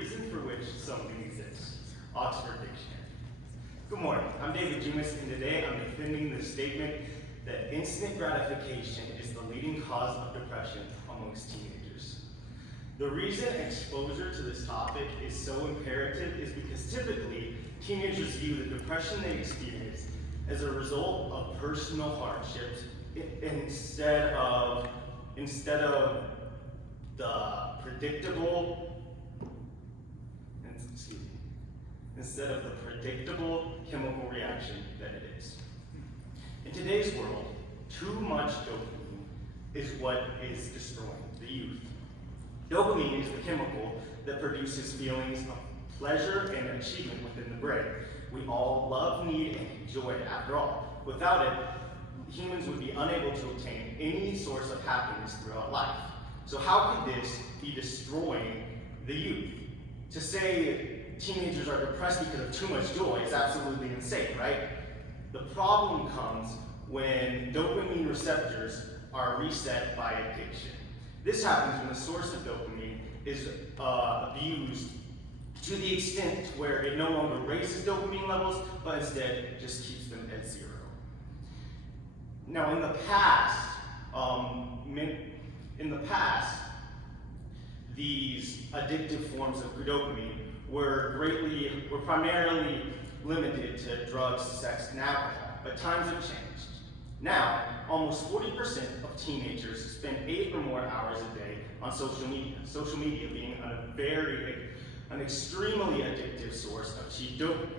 reason for which something exists. Oxford Dictionary. Good morning, I'm David Jumis, and today I'm defending the statement that instant gratification is the leading cause of depression amongst teenagers. The reason exposure to this topic is so imperative is because typically teenagers view the depression they experience as a result of personal hardships instead of the predictable chemical reaction that it is. In today's world, too much dopamine is what is destroying the youth. Dopamine is the chemical that produces feelings of pleasure and achievement within the brain. We all love, need, and enjoy it after all. Without it, humans would be unable to obtain any source of happiness throughout life. So how could this be destroying the youth? To say teenagers are depressed because of too much joy is absolutely insane, right? The problem comes when dopamine receptors are reset by addiction. This happens when the source of dopamine is abused to the extent where it no longer raises dopamine levels, but instead just keeps them at zero. Now, in the past, these addictive forms of dopamine were primarily limited to drugs, sex, and alcohol, but times have changed. Now, almost 40% of teenagers spend 8 or more hours a day on social media being an extremely addictive source of cheap dopamine.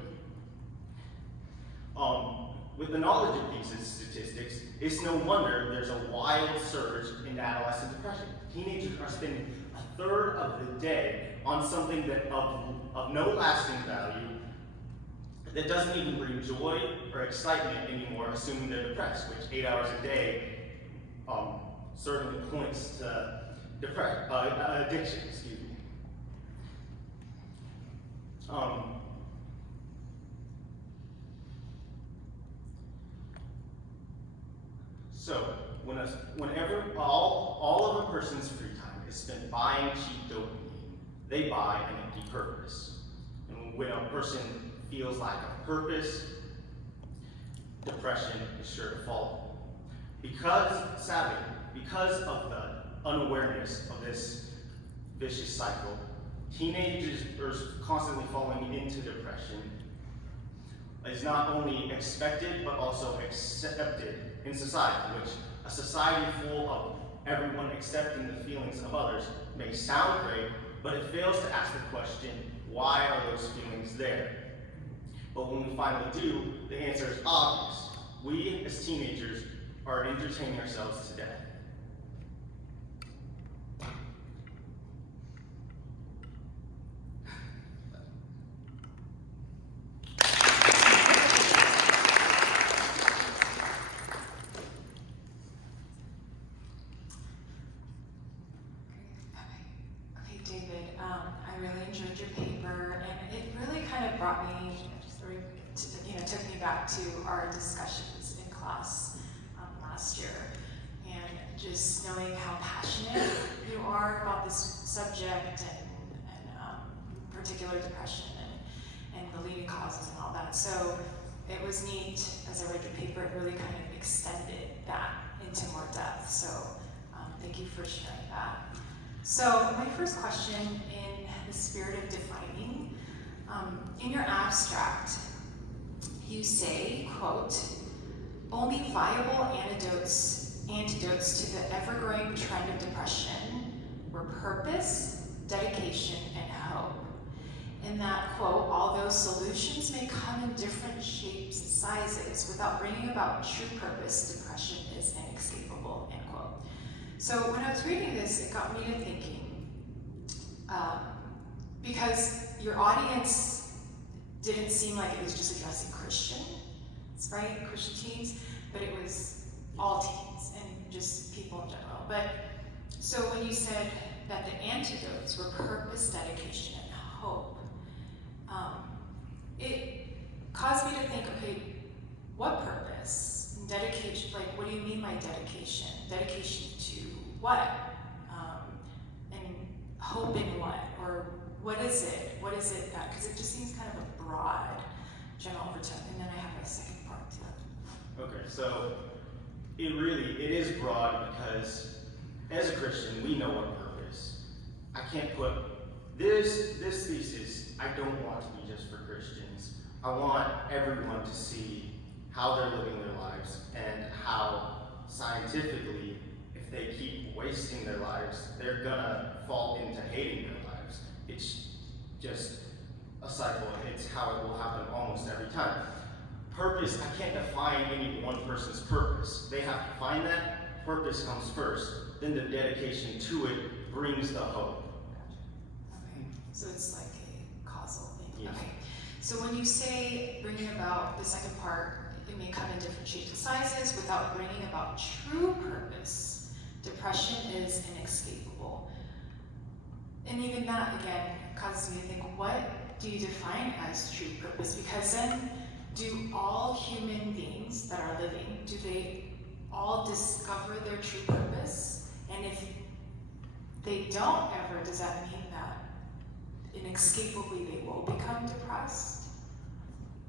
With the knowledge of these statistics, it's no wonder there's a wild surge in adolescent depression. Teenagers are spending a third of the day on something that of no lasting value, that doesn't even bring joy or excitement anymore, assuming they're depressed, which 8 hours a day certainly points to addiction, excuse me. So, whenever all of a person's free time is spent buying cheap dopamine, they buy an empty purpose. And when a person feels lack of purpose, depression is sure to follow. Because of the unawareness of this vicious cycle, teenagers are constantly falling into depression is not only expected but also accepted in society, which a society full of everyone accepting the feelings of others may sound great, but it fails to ask the question, why are those feelings there? But when we finally do, the answer is obvious. We, as teenagers, are entertaining ourselves to death. I really enjoyed your paper, and it really kind of brought me, took me back to our discussions in class last year, and just knowing how passionate you are about this subject and particular depression and the leading causes and all that. So it was neat as I read your paper. It really kind of extended that into more depth. So thank you for sharing that. So my first question, in the spirit of defining, in your abstract, you say, quote, only viable antidotes to the ever-growing trend of depression were purpose, dedication, and hope. In that quote, although solutions may come in different shapes and sizes, without bringing about true purpose, depression is inescapable, end quote. So when I was reading this, it got me to thinking, because your audience didn't seem like it was just addressing Christians, right? Christian teens, but it was all teens and just people in general. But so when you said that the antidotes were purpose, dedication, and hope, it caused me to think, okay, what purpose and dedication? Like, what do you mean by dedication? Dedication to what? And hope in what? Or what is it? What is it that, because it just seems kind of a broad general overtone, and then I have my second part to it. Okay, so it is broad because as a Christian, we know what purpose. I can't put this thesis, I don't want to be just for Christians. I want everyone to see how they're living their lives and how scientifically, if they keep wasting their lives, they're gonna fall into hating their lives. It's just a cycle. It's how it will happen almost every time. Purpose, I can't define any one person's purpose. They have to find that. Purpose comes first. Then the dedication to it brings the hope. Okay, so it's like a causal thing. Yes. Okay, so when you say bringing about the second part, it may come in different shapes and sizes without bringing about true purpose. Depression is inescapable. And even that, again, causes me to think, what do you define as true purpose? Because then, do all human beings that are living, do they all discover their true purpose? And if they don't ever, does that mean that inescapably they will become depressed?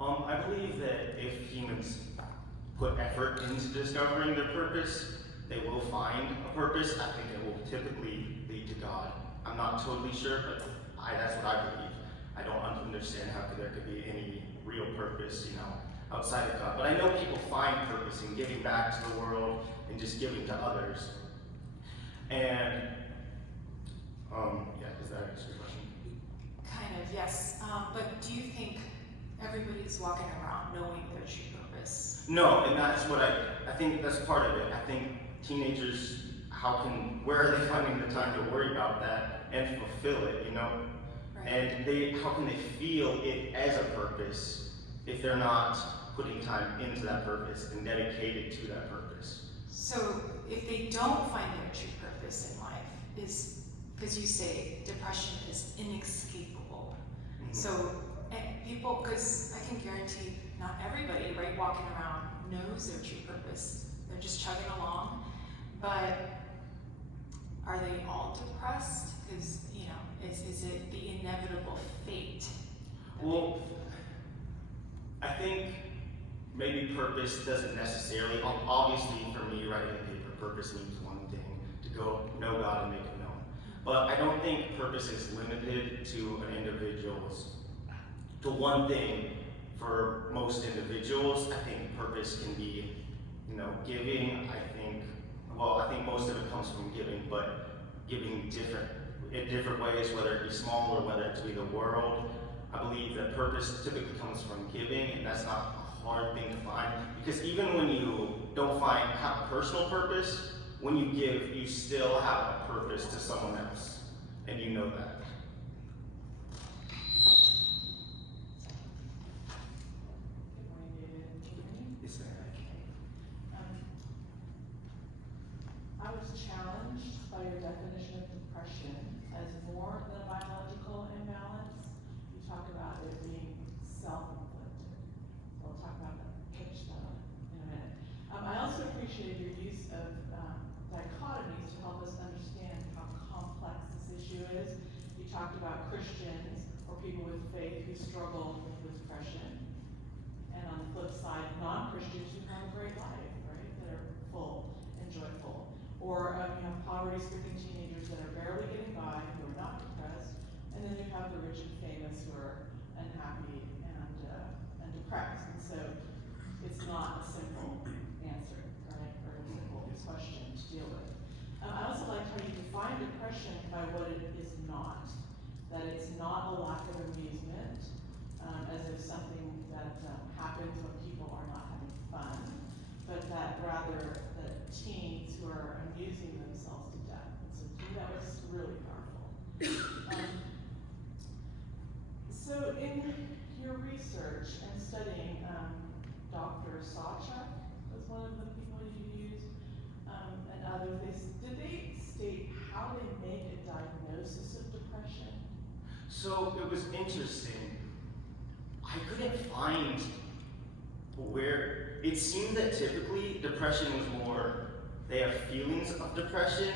I believe that if humans put effort into discovering their purpose, they will find a purpose. I think it will typically lead to God. I'm not totally sure, but that's what I believe. I don't understand how there could be any real purpose, outside of God. But I know people find purpose in giving back to the world and just giving to others. And, does that answer your question? Kind of, yes. But do you think everybody's walking around knowing their true purpose? No, and that's what I think that's part of it. I think teenagers, where are they finding the time to worry about that and fulfill it, Right. And how can they feel it as a purpose if they're not putting time into that purpose and dedicated to that purpose? So if they don't find their true purpose in life, is because you say depression is inescapable. Mm-hmm. So people, because I can guarantee not everybody, right, walking around knows their true purpose. They're just chugging along. But are they all depressed? Because, is it the inevitable fate? Well, I think maybe purpose doesn't necessarily, obviously for me writing a paper, purpose means one thing, to go know God and make Him known. But I don't think purpose is limited to an individual's, to one thing. For most individuals, I think purpose can be, giving. I think most of it comes from giving, but giving in different ways, whether it be small or whether it be the world. I believe that purpose typically comes from giving, and that's not a hard thing to find. Because even when you don't have personal purpose, when you give, you still have a purpose to someone else, and you know that. Yes, ma'am. I was challenged by your definition of depression as more than a biological imbalance. You talk about it being self-inflicted. We'll talk about that, touch that on in a minute. I also appreciated your use of dichotomies to help us understand how complex this issue is. You talked about Christians or people with faith who struggle with depression. And on the flip side, non-Christians who have a great life, right? That are full and joyful. Or you have poverty-stricken teenagers that are barely getting by, who are not depressed. And then you have the rich and famous who are unhappy and depressed. And so it's not a simple answer, right? Or a simple question to deal with. I also liked how you define depression by what it is not. That it's not a lack of amusement, as if something that happens when people are not having fun, but that rather that teens who are amusing themselves to death. And so to me that was really powerful. So in your research and studying, Dr. Sawchuk was one of the people you used, and others, did they state how they make a diagnosis of depression? So it was interesting. I couldn't find where it seemed that typically depression was more, they have feelings of depression,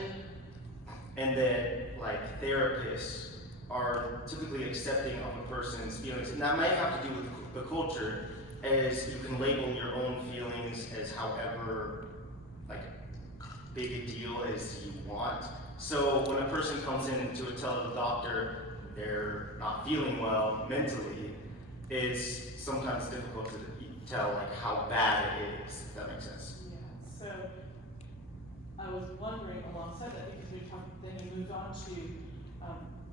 and that like therapists are typically accepting of a person's feelings, and that might have to do with the culture, as you can label your own feelings as however like big a deal as you want. So when a person comes in to tell the doctor they're not feeling well mentally, it's sometimes difficult to tell like how bad it is, if that makes sense. Yeah, so I was wondering alongside that, because we talked, then you moved on to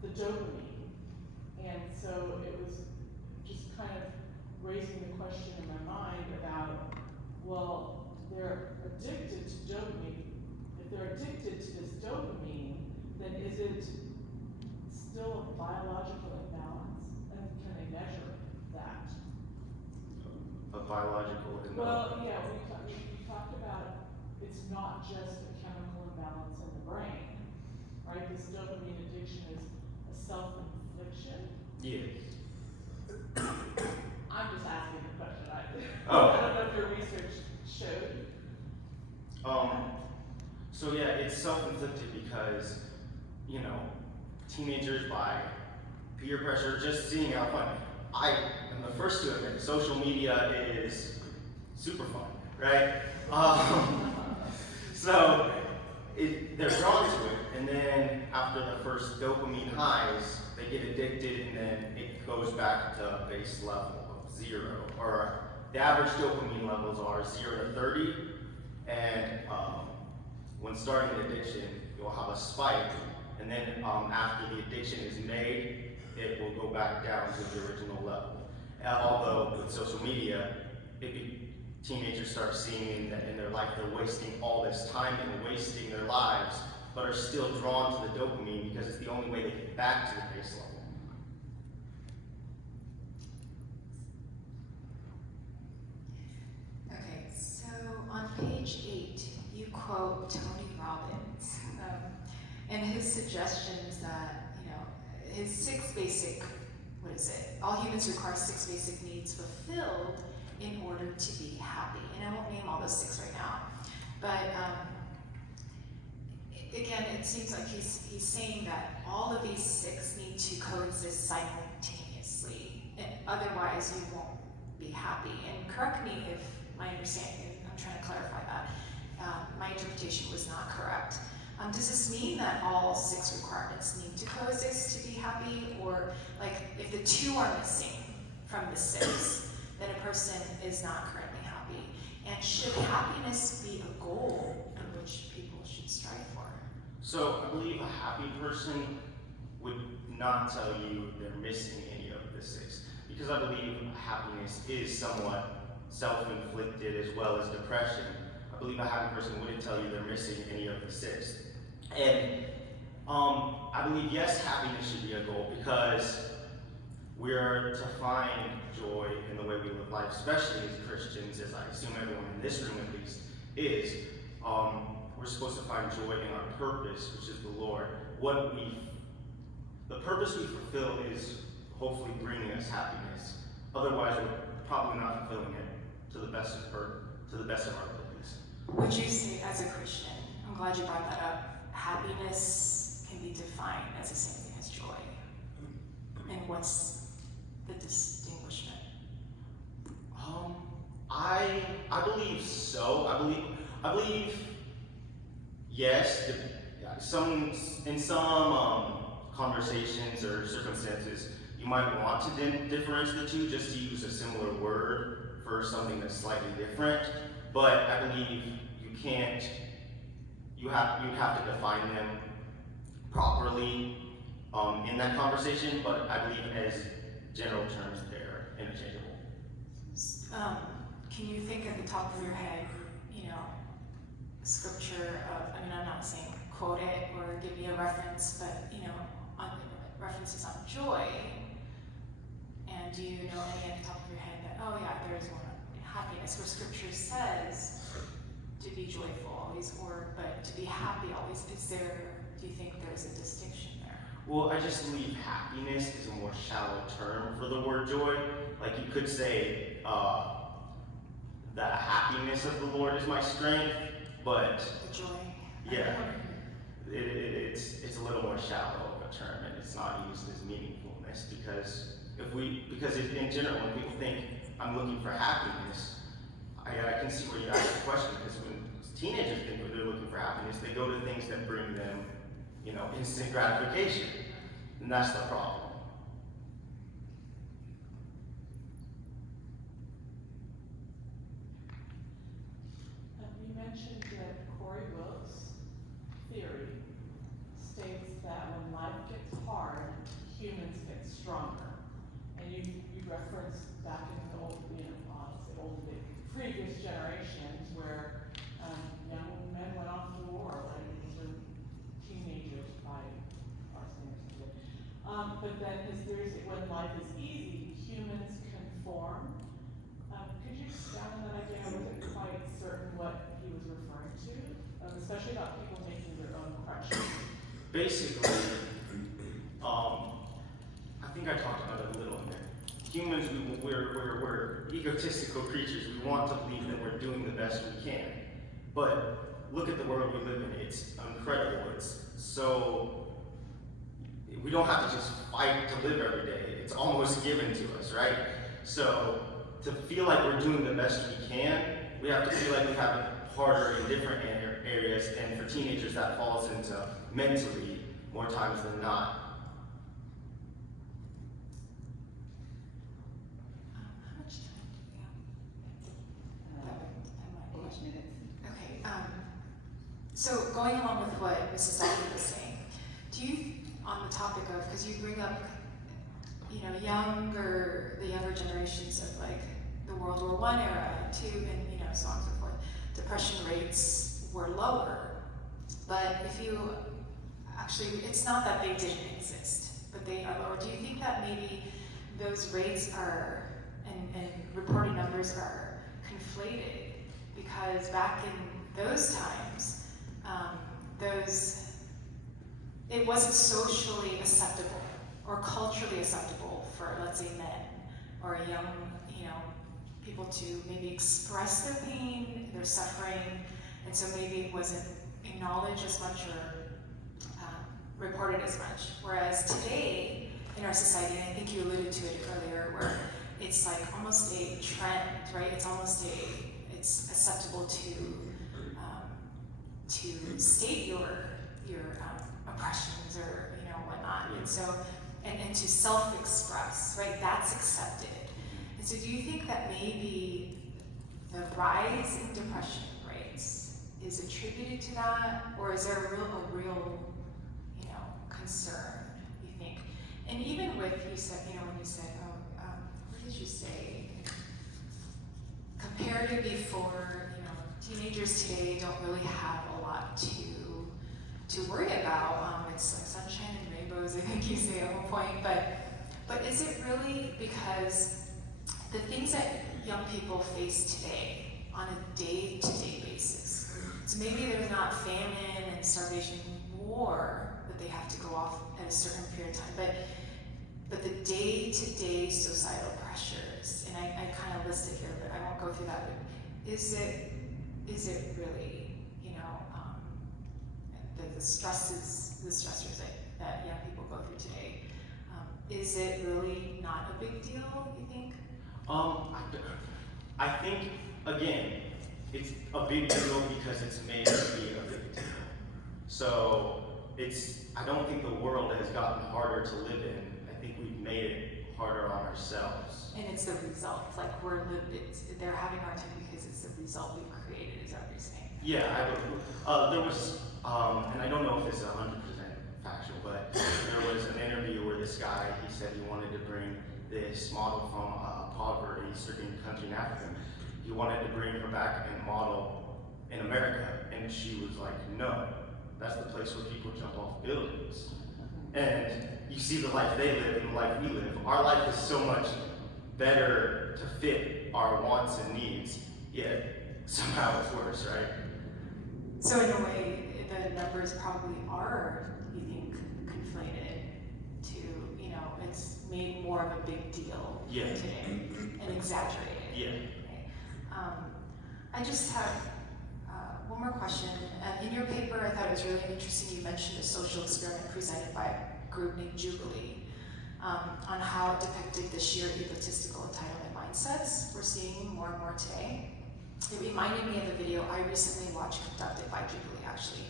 the dopamine. And so it was just kind of raising the question in my mind about, well, they're addicted to dopamine. If they're addicted to this dopamine, then is it still a biological imbalance? And can they measure that? A biological imbalance. Well, yeah, we talked about it's not just a chemical imbalance in the brain, right? This dopamine addiction is a self-infliction. Yes. I'm just asking the question. I Oh. don't know if your research showed. So yeah, it's self-inflicted because, you know, teenagers by peer pressure, just seeing how fun. I am the first to admit, social media is super fun, right? So they're drawn to it, and then after the first dopamine highs, they get addicted, and then it goes back to a base level of 0, or the average dopamine levels are 0 to 30, and when starting an addiction, you'll have a spike, and then after the addiction is made, it will go back down to the original level. Although with social media, teenagers start seeing that in their life they're wasting all this time and wasting their lives, but are still drawn to the dopamine because it's the only way they get back to the base level. Okay, so on page 8, you quote Tony Robbins, and his suggestions that, you know, his 6 basic, all humans require 6 basic needs fulfilled in order to be happy. And I won't name all those 6 right now, but again, it seems like he's saying that all of these 6 need to coexist simultaneously, and otherwise you won't be happy. And correct me if my understanding, I'm trying to clarify that, my interpretation was not correct. Does this mean that all 6 requirements need to coexist to be happy? Or like if the 2 are missing from the 6, then a person is not currently happy? And should happiness be a goal in which people should strive for? So I believe a happy person would not tell you they're missing any of the 6, because I believe happiness is somewhat self-inflicted as well as depression. I believe a happy person wouldn't tell you they're missing any of the 6. And I believe, yes, happiness should be a goal, because we're to find joy in the way we live life, especially as Christians, as I assume everyone in this room at least is. We're supposed to find joy in our purpose, which is the Lord. The purpose we fulfill is hopefully bringing us happiness. Otherwise, we're probably not fulfilling it to the best of our abilities. Would you say, as a Christian, I'm glad you brought that up, happiness can be defined as the same thing as joy? And what's the distinguishment? I believe so. I believe yes. In some conversations or circumstances, you might want to differentiate the 2 just to use a similar word for something that's slightly different. But I believe you have to define them properly in that conversation, but I believe as general terms they're interchangeable. Can you think at the top of your head, you know, scripture of, I'm not saying quote it or give me a reference, but, you know, on references on joy, and do you know any at the top of your head that, oh yeah, there's one on happiness, where scripture says to be joyful always, but to be happy always? Do you think there's a distinction there? Well, I just believe happiness is a more shallow term for the word joy. Like you could say, the happiness of the Lord is my strength, but The joy. yeah, it's a little more shallow of a term and it's not used as meaningfulness because in general, when people think I'm looking for happiness, I can see where you ask the question, because when teenagers think when they're looking for happiness, they go to things that bring them, instant gratification, and that's the problem. You mentioned that Corey Wilkes' theory states that when life gets hard, humans get stronger. And you referenced back in the previous generations where young men went off to war when teenagers by our standards. But then his theory is that when life is easy, humans conform. Could you expound on that idea? I wasn't quite certain what he was referring to, especially about people making their own corrections. Basically, I think I talked about it a little bit. Humans, we're egotistical creatures. We want to believe that we're doing the best we can. But look at the world we live in. It's incredible. We don't have to just fight to live every day. It's almost given to us, right? So to feel like we're doing the best we can, we have to feel like we have it harder in different areas. And for teenagers, that falls into mentally more times than not. So going along with what Mrs. Dalton was saying, do you, on the topic of, because you bring up, the younger generations of like the World War I era too, and so on and so forth, depression rates were lower. But if you actually, it's not that they didn't exist, but they are lower. Do you think that maybe those rates are, and reported numbers are conflated? Because back in those times, it wasn't socially acceptable or culturally acceptable for, let's say, men or young, people to maybe express their pain, their suffering, and so maybe it wasn't acknowledged as much or reported as much. Whereas today, in our society, and I think you alluded to it earlier, where it's like almost a trend, right? It's almost it's acceptable to state your oppressions or whatnot, and so and to self-express, right? That's accepted. And so, do you think that maybe the rise in depression rates is attributed to that, or is there a real concern? You think? And even with you said, when you said, what did you say? Compared to before, teenagers today don't really have a lot to worry about. It's like sunshine and rainbows, I think you say at one point. But is it really because the things that young people face today on a day-to-day basis? So maybe there's not famine and starvation, war that they have to go off at a certain period of time, but the day-to-day societal pressures, and I kind of listed here, but I won't go through that. But is it really, the stressors that young people go through today? Is it really not a big deal, you think? I think, again, it's a big deal because it's made to be a big deal. So I don't think the world has gotten harder to live in. I think we've made it harder on ourselves. And it's the result, like they're having a hard time because it's the result we've created, is that what you're saying? Yeah, there was, and I don't know if this is 100% factual, but there was an interview where this guy, he said he wanted to bring this model from a poverty-stricken country in Africa. He wanted to bring her back and model in America, and she was like, no, that's the place where people jump off buildings. And you see the life they live and the life we live. Our life is so much better to fit our wants and needs, yet somehow it's worse, right? So in a way, the numbers probably are, you think, conflated to, it's made more of a big deal today and exaggerated. Yeah. Right? I just have one more question. In your paper, I thought it was really interesting. You mentioned a social experiment presented by group named Jubilee, on how it depicted the sheer egotistical entitlement mindsets we're seeing more and more today. It reminded me of a video I recently watched conducted by Jubilee, actually.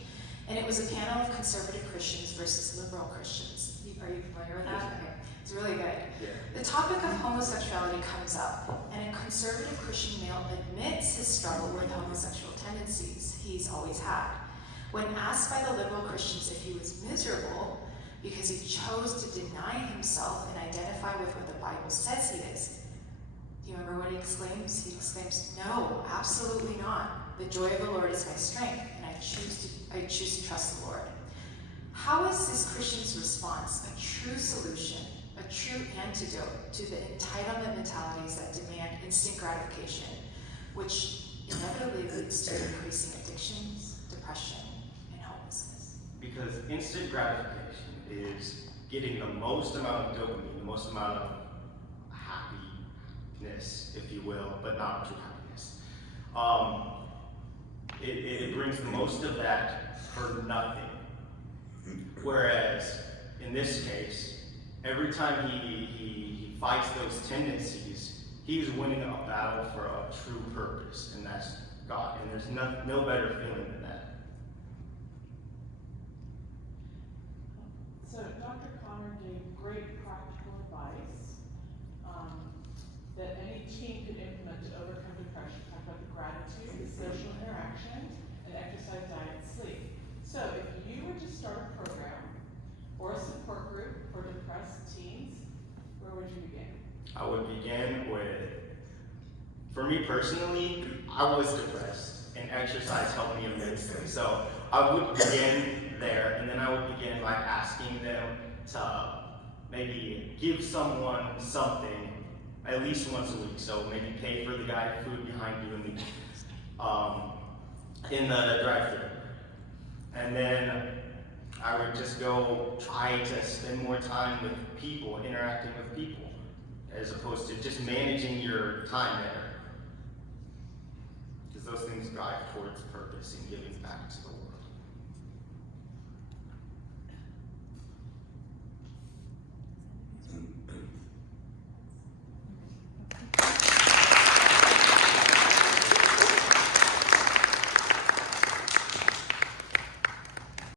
And it was a panel of conservative Christians versus liberal Christians. Are you familiar with that? Yes. Okay, it's really good. Yeah. The topic of homosexuality comes up, and a conservative Christian male admits his struggle with homosexual tendencies he's always had. When asked by the liberal Christians if he was miserable because he chose to deny himself and identify with what the Bible says he is, do you remember what he exclaims? He exclaims, "No, absolutely not. The joy of the Lord is my strength, and I choose to trust the Lord." How is this Christian's response a true solution, a true antidote to the entitlement mentalities that demand instant gratification, which inevitably leads to increasing addictions, depression, and homelessness? Because instant gratification is getting the most amount of dopamine, the most amount of happiness, if you will, but not true happiness. It brings the most of that for nothing. Whereas, in this case, every time he fights those tendencies, he's winning a battle for a true purpose, and that's God. And there's no better feeling than that. So Dr. Connor gave great practical advice that any team could implement to overcome depression. Talk about the gratitude, the social interaction, and exercise, diet, and sleep. So if you were to start a program or a support group for depressed teens, where would you begin? I would begin with, for me personally, I was depressed, and exercise helped me immensely. So I would begin there, and then I would begin by asking them to maybe give someone something at least once a week. So maybe pay for the guy food behind you in the drive-thru. And then I would just go try to spend more time with people, interacting with people, as opposed to just managing your time better. Because those things drive towards purpose and giving back to the world.